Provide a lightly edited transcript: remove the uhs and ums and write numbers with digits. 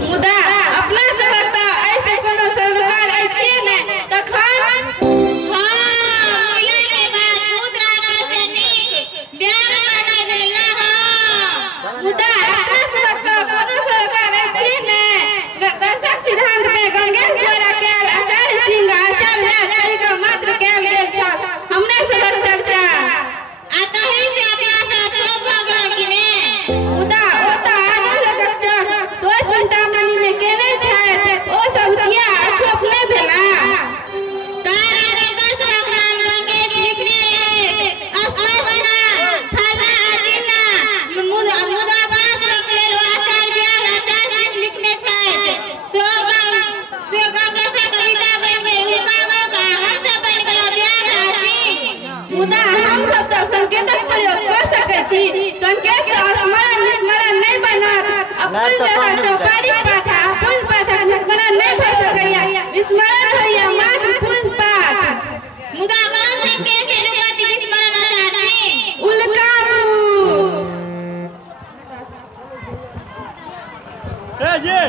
मुदा अपना सबक त ऐसे कोनो सरकार अछि ने तखन महिला के बाद मुद्रा से नीक ब्याह बनावेला मुदा अपना सबक त कोनो सरकार अछि ने दर्शक सिद्धांत में गंगेश द्वारा कैल आचार्य सिंह आचार्य कहि के मात्र कैल गेल छ हमने सदर चर्चा आतहि से अपना साथ भगवान की ने मुदा ओता तो चिंतामणि में केने छै ओ सब किया अछोप नै भेला कारण दर्शक गंगेश लिखने रहे अस्वस्थना खाना अजीना मुदा बात रखले आचार्य लिखने छै सो गंगेश कविता बन गेल रुकावा का हम सब बन गेल ब्याह राशि मुदा हम सब संकेतक प्रयोग कर सकै छी संकेत स्मरण नहीं बनत अपन चौकारी पाठा अपन पाठा स्मरण नहीं भ सकैया विस्मरण होइया मात्र पूर्ण पाठ मुदा गांव से कैसे रुकती विस्मरण आचार्य उल्काबू से ये